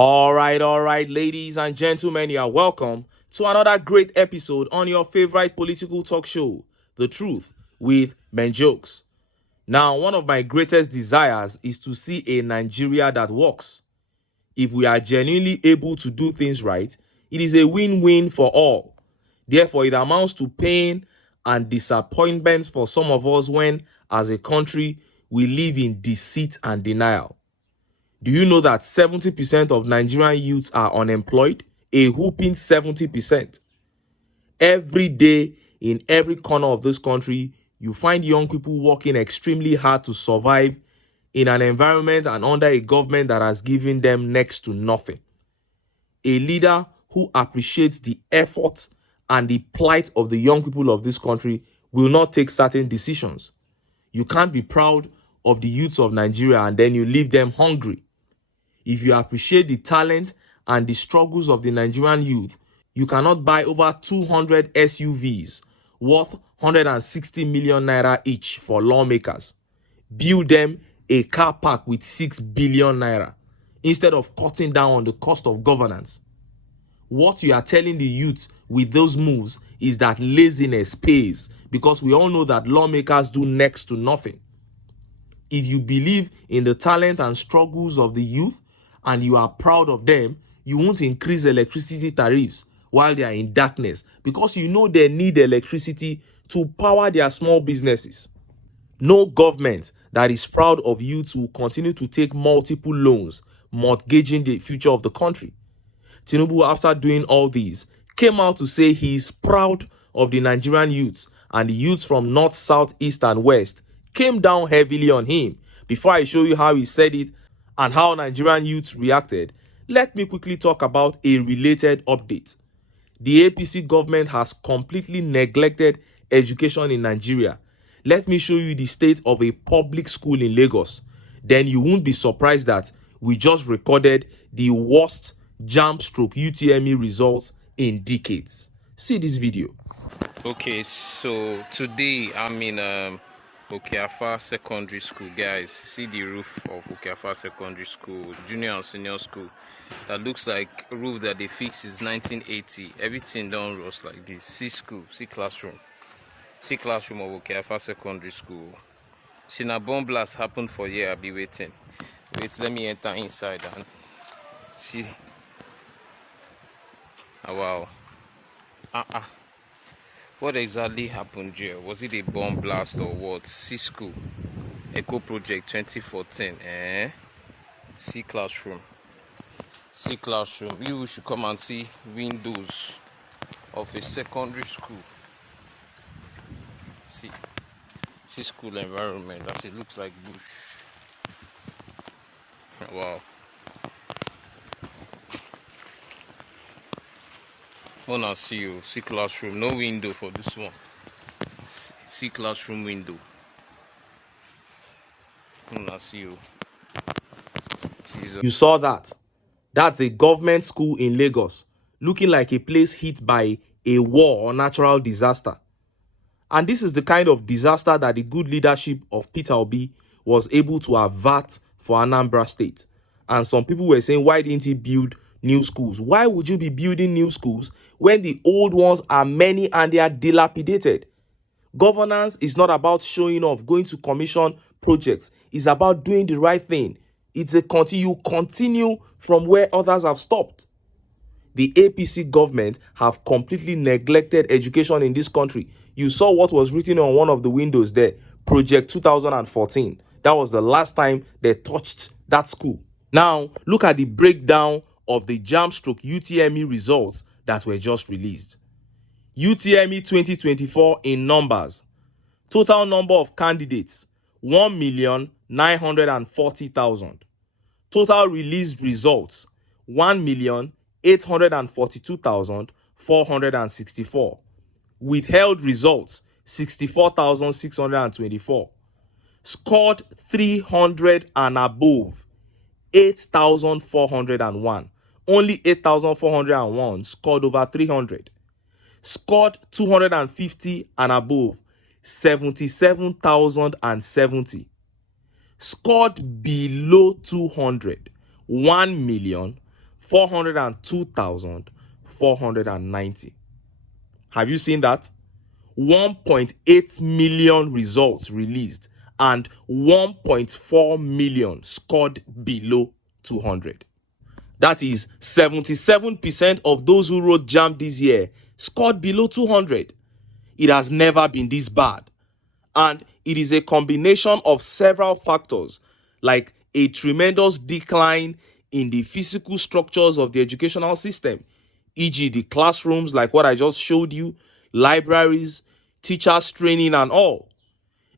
All right, ladies and gentlemen, you are welcome to another great episode on your favorite political talk show, The Truth with Men Jokes. Now, one of my greatest desires is to see a Nigeria that works. If we are genuinely able to do things right, it is a win-win for all. Therefore, it amounts to pain and disappointment for some of us when, as a country, we live in deceit and denial. Do you know that 70% of Nigerian youths are unemployed? A whooping 70%. Every day, in every corner of this country, you find young people working extremely hard to survive in an environment and under a government that has given them next to nothing. A leader who appreciates the effort and the plight of the young people of this country will not take certain decisions. You can't be proud of the youths of Nigeria and then you leave them hungry. If you appreciate the talent and the struggles of the Nigerian youth, you cannot buy over 200 SUVs worth 160 million naira each for lawmakers. Build them a car park with 6 billion naira instead of cutting down on the cost of governance. What you are telling the youth with those moves is that laziness pays, because we all know that lawmakers do next to nothing. If you believe in the talent and struggles of the youth and you are proud of them, you won't increase electricity tariffs while they are in darkness, because you know they need electricity to power their small businesses. No government that is proud of youths will continue to take multiple loans, mortgaging the future of the country. TINUBU, after doing all these, came out to say he is proud of the Nigerian youths, and the youths from north, south, east, and west came down heavily on him. Before I show you how he said it and how Nigerian youths reacted, let me quickly talk about a related update. The APC government has completely neglected education in Nigeria. Let me show you the state of a public school in Lagos. Then you won't be surprised that we just recorded the worst JAMB/UTME results in decades. See this video. Okay, so today I'm in Okeafa Secondary School, guys. See the roof of Okeafa Secondary School, junior and senior school. That looks like a roof that they fixed is 1980. Everything done rust like this. See school, see classroom. See classroom of Okeafa Secondary School. See, na bomb blast happened for here. I'll be waiting. Wait, let me enter inside and see. Oh, wow. What exactly happened here? Was it a bomb blast or what? See school. Echo Project 2014. See classroom. See classroom. You should come and see windows of a secondary school. See school environment as it looks like bush. Wow. Wanna see you. See classroom. No window for this one. See classroom window. Wanna see you. Jesus. You saw that. That's a government school in Lagos, looking like a place hit by a war or natural disaster. And this is the kind of disaster that the good leadership of Peter Obi was able to avert for Anambra State. And some people were saying, why didn't he build new schools? Why would you be building new schools when the old ones are many and they are dilapidated? Governance is not about showing off, going to commission projects. It's about doing the right thing. It's a continue from where others have stopped. The APC government have completely neglected education in this country. You saw what was written on one of the windows there, Project 2014. That was the last time they touched that school. Now, look at the breakdown of the JAMB/UTME results that were just released. UTME 2024 in numbers. Total number of candidates, 1,940,000. Total released results, 1,842,464. Withheld results, 64,624. Scored 300 and above, 8,401. Only 8,401 scored over 300. Scored 250 and above, 77,070. Scored below 200, 1,400,000 402,490. Have you seen that? 1.8 million results released and 1.4 million scored below 200. That is 77% of those who wrote JAMB this year scored below 200. It has never been this bad. And it is a combination of several factors, like a tremendous decline in the physical structures of the educational system, e.g. the classrooms like what I just showed you, libraries, teachers training and all.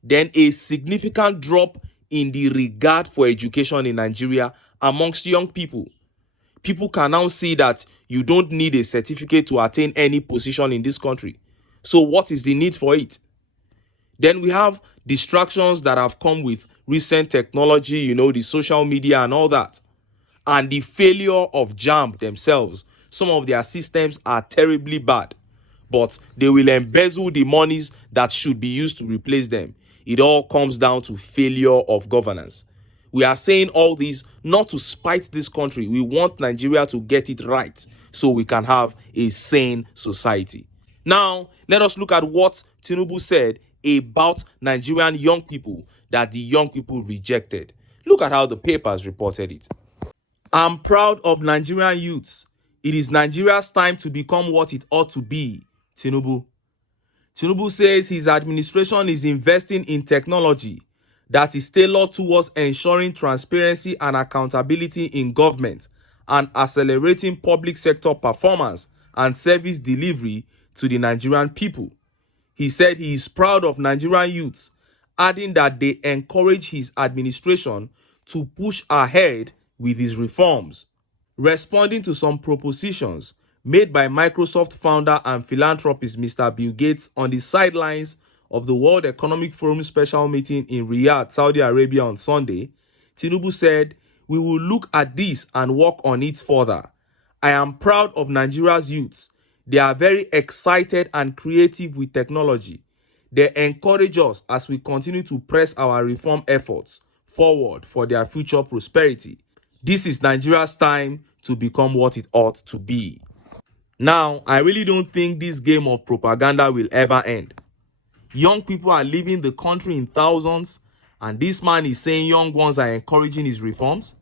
Then a significant drop in the regard for education in Nigeria amongst young people. People can now see that you don't need a certificate to attain any position in this country. So what is the need for it? Then we have distractions that have come with recent technology, the social media and all that. And the failure of JAMB themselves. Some of their systems are terribly bad, but they will embezzle the monies that should be used to replace them. It all comes down to failure of governance. We are saying all this not to spite this country. We want Nigeria to get it right so we can have a sane society. Now, let us look at what TINUBU said about Nigerian young people that the young people rejected. Look at how the papers reported it. I'm proud of Nigerian youths. It is Nigeria's time to become what it ought to be, TINUBU. TINUBU says his administration is investing in technology that is tailored towards ensuring transparency and accountability in government and accelerating public sector performance and service delivery to the Nigerian people. He said he is proud of Nigerian youths, adding that they encourage his administration to push ahead with his reforms. Responding to some propositions made by Microsoft founder and philanthropist Mr. Bill Gates on the sidelines of the World Economic Forum special meeting in Riyadh, Saudi Arabia on Sunday, TINUBU said, "We will look at this and work on it further. I am proud of Nigeria's youths. They are very excited and creative with technology. They encourage us as we continue to press our reform efforts forward for their future prosperity. This is Nigeria's time to become what it ought to be." Now, I really don't think this game of propaganda will ever end. Young people are leaving the country in thousands, and this man is saying young ones are encouraging his reforms.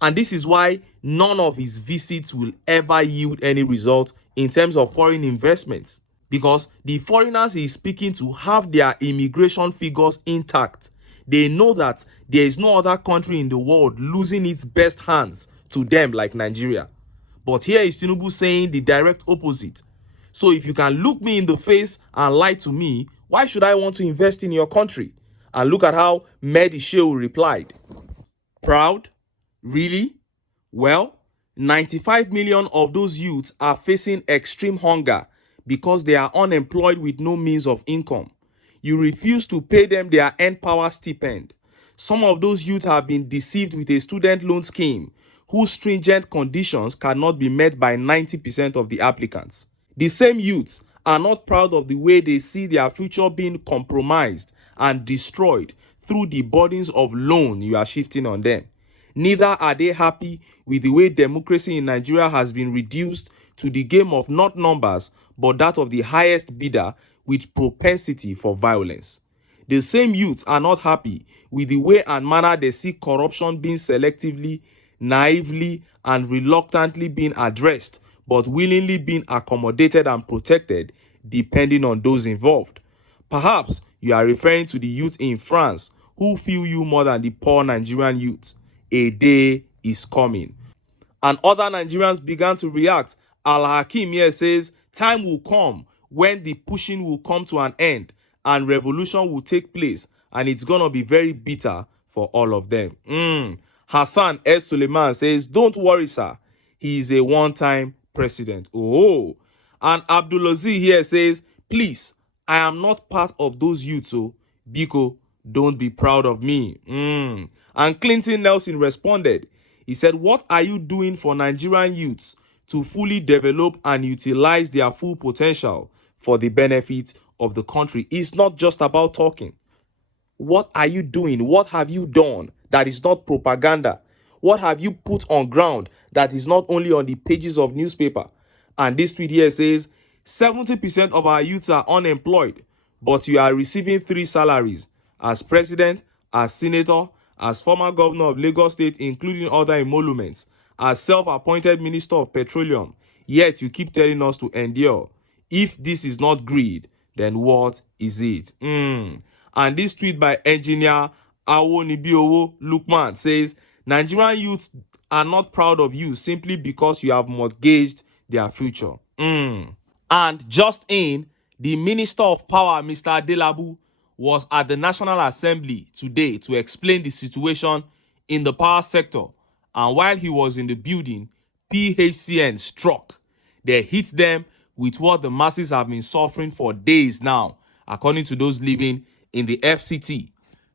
And this is why none of his visits will ever yield any result in terms of foreign investments, because the foreigners he is speaking to have their immigration figures intact. They know that there is no other country in the world losing its best hands to them like Nigeria. But here is TINUBU saying the direct opposite. So if you can look me in the face and lie to me, why should I want to invest in your country? And look at how Mehdi Shehu replied. Proud? Really? Well, 95 million of those youths are facing extreme hunger because they are unemployed with no means of income. You refuse to pay them their N-Power stipend. Some of those youth have been deceived with a student loan scheme whose stringent conditions cannot be met by 90% of the applicants. The same youths are not proud of the way they see their future being compromised and destroyed through the burdens of loan you are shifting on them. Neither are they happy with the way democracy in Nigeria has been reduced to the game of not numbers but that of the highest bidder with propensity for violence. The same youths are not happy with the way and manner they see corruption being selectively, naively, and reluctantly being addressed, but willingly being accommodated and protected depending on those involved. Perhaps you are referring to the youth in France who feel you more than the poor Nigerian youth. A day is coming. And other Nigerians began to react. Al-Hakim here says, time will come when the pushing will come to an end and revolution will take place, and it's going to be very bitter for all of them. Hassan S. Suleiman says, don't worry, sir. He is a one-time president. Oh. And Abdulaziz here says, please, I am not part of those youths, so Biko, don't be proud of me. And Clinton Nelson responded. He said, what are you doing for Nigerian youths to fully develop and utilize their full potential for the benefit of the country? It's not just about talking. What are you doing? What have you done that is not propaganda? What have you put on ground that is not only on the pages of newspaper? And this tweet here says 70% of our youths are unemployed, but you are receiving 3 salaries as president, as senator, as former governor of Lagos State, including other emoluments, as self-appointed minister of petroleum, yet you keep telling us to endure. If this is not greed, then what is it? And this tweet by engineer Awonibiowo Lukman says, Nigerian youths are not proud of you simply because you have mortgaged their future. And just in, the Minister of Power, Mr. Adelabu, was at the National Assembly today to explain the situation in the power sector. And while he was in the building, PHCN struck. They hit them with what the masses have been suffering for days now, according to those living in the FCT.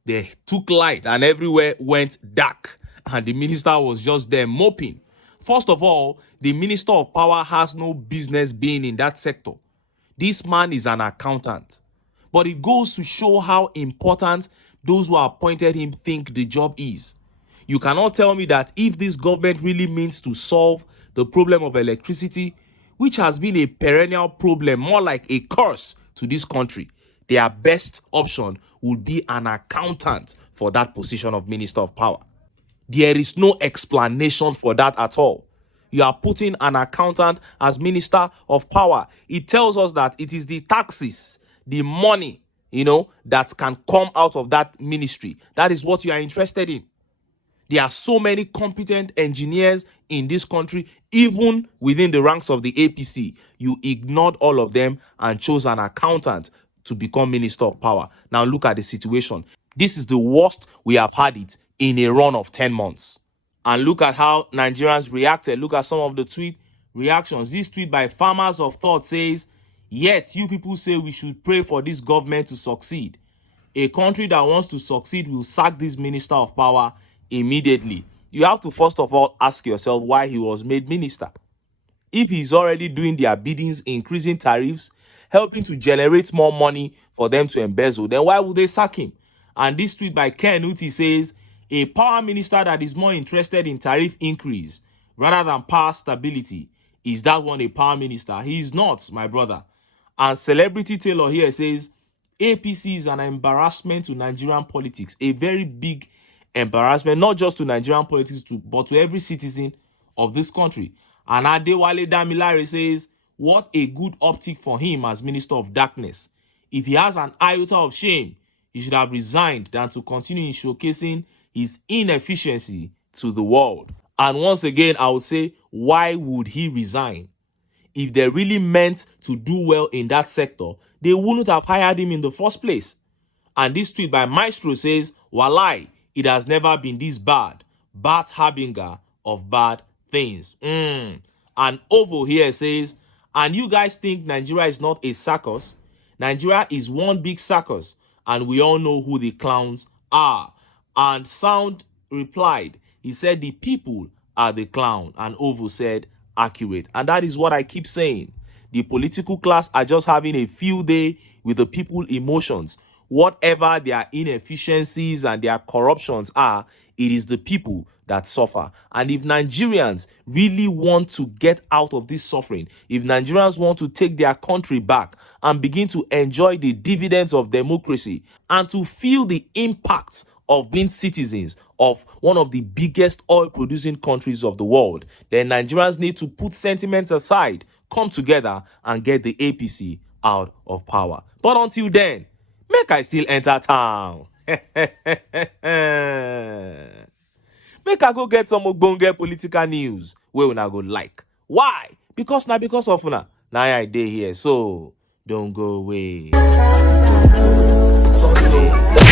They took light and everywhere went dark. And the minister was just there moping. First of all, the Minister of Power has no business being in that sector. This man is an accountant. But it goes to show how important those who appointed him think the job is. You cannot tell me that if this government really means to solve the problem of electricity, which has been a perennial problem, more like a curse to this country, their best option would be an accountant for that position of Minister of Power. There is no explanation for that at all. You are putting an accountant as Minister of Power. It tells us that it is the taxes, the money, that can come out of that ministry. That is what you are interested in. There are so many competent engineers in this country, even within the ranks of the APC. You ignored all of them and chose an accountant to become Minister of Power. Now look at the situation. This is the worst we have had it in a run of 10 months. And look at how Nigerians reacted. Look at some of the tweet reactions. This tweet by Farmers of Thought says, yet you people say we should pray for this government to succeed. A country that wants to succeed will sack this Minister of Power immediately. You have to first of all ask yourself why he was made minister. If he's already doing their biddings, increasing tariffs, helping to generate more money for them to embezzle, then why would they sack him? And this tweet by Ken Uti says, a power minister that is more interested in tariff increase rather than power stability, is that one a power minister? He is not, my brother. And Celebrity Taylor here says, APC is an embarrassment to Nigerian politics, a very big embarrassment, not just to Nigerian politics, but to every citizen of this country. And Adewale Damilare says, what a good optic for him as Minister of Darkness. If he has an iota of shame, he should have resigned than to continue in showcasing his inefficiency to the world. And once again, I would say, why would he resign? If they really meant to do well in that sector, they wouldn't have hired him in the first place. And this tweet by Maestro says, Walai, it has never been this bad. Bad harbinger of bad things. And Ovo here says, and you guys think Nigeria is not a circus? Nigeria is one big circus, and we all know who the clowns are. And Sound replied, he said the people are the clown. And Ovo said, accurate. And that is what I keep saying. The political class are just having a field day with the people emotions. Whatever their inefficiencies and their corruptions are, it is the people that suffer. And if Nigerians really want to get out of this suffering, if Nigerians want to take their country back and begin to enjoy the dividends of democracy and to feel the impacts of being citizens of one of the biggest oil-producing countries of the world, then Nigerians need to put sentiments aside, come together, and get the APC out of power. But until then, make I still enter town. Make I go get some ogbonge political news wey una go like. Why? Because of una. Now I dey here, so don't go away. Don't go. Sunday.